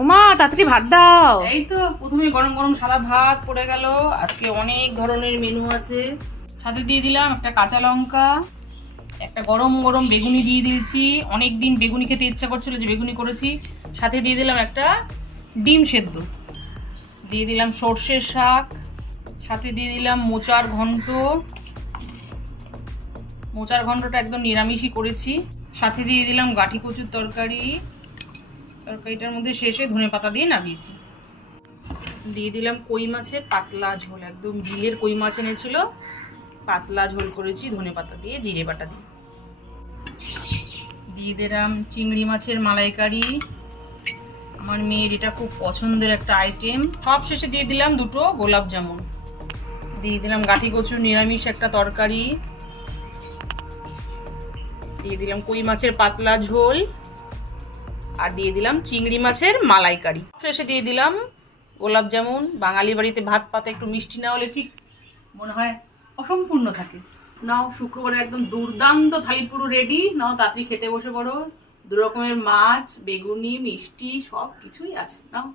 ওমা তাড়াতাড়ি ভাত দাও। এই তো প্রথমে গরম গরম সাদা ভাত পড়ে গেল। আজকে অনেক ধরনের মেনু আছে। সাথে দিয়ে দিলাম একটা কাঁচা লঙ্কা, একটা গরম গরম বেগুনি দিয়ে দিয়েছি। অনেক দিন বেগুনি খেতে ইচ্ছা করছিল, যে বেগুনি করেছি। সাথে দিয়ে দিলাম একটা ডিম সেদ্ধ, দিয়ে দিলাম সর্ষের শাক, সাথে দিয়ে দিলাম মোচার ঘন্ট। মোচার ঘন্টটা একদম নিরামিষই করেছি। সাথে দিয়ে দিলাম গাঠি কচুর তরকারি। তরকারিটার মধ্যে শেষে ধনেপাতা দিয়ে নামিয়েছি। দিয়ে দিলাম কই মাছের পাতলা ঝোল, একদম বিলের কই মাছ এনেছিল, পাতলা ঝোল করেছি ধনেপাতা দিয়ে জিরে বাটা দিয়ে। দিয়ে দিলাম চিংড়ি মাছের মালাইকারি, আমার মেয়ের এটা খুব পছন্দের একটা আইটেম। সব শেষে দিয়ে দিলাম দুটো গোলাপ জামুন। দিয়ে দিলাম গাঠি কচুর নিরামিষ একটা তরকারি, দিয়ে দিলাম কই মাছের পাতলা ঝোল, আর দিয়ে দিলাম চিংড়ি মাছের মালাইকারি। শেষে দিয়ে দিলাম গোলাপ জামুন। বাঙালি বাড়িতে ভাত পাতে একটু মিষ্টি না হলে ঠিক মনে হয় অসম্পূর্ণ থাকে। নাও, শুক্রবারে একদম দুর্দান্ত থালি পুরো রেডি। নাও তাড়াতাড়ি খেতে বসে পড়ো। দু রকমের মাছ, বেগুনি, মিষ্টি সব কিছুই আছে। নাও।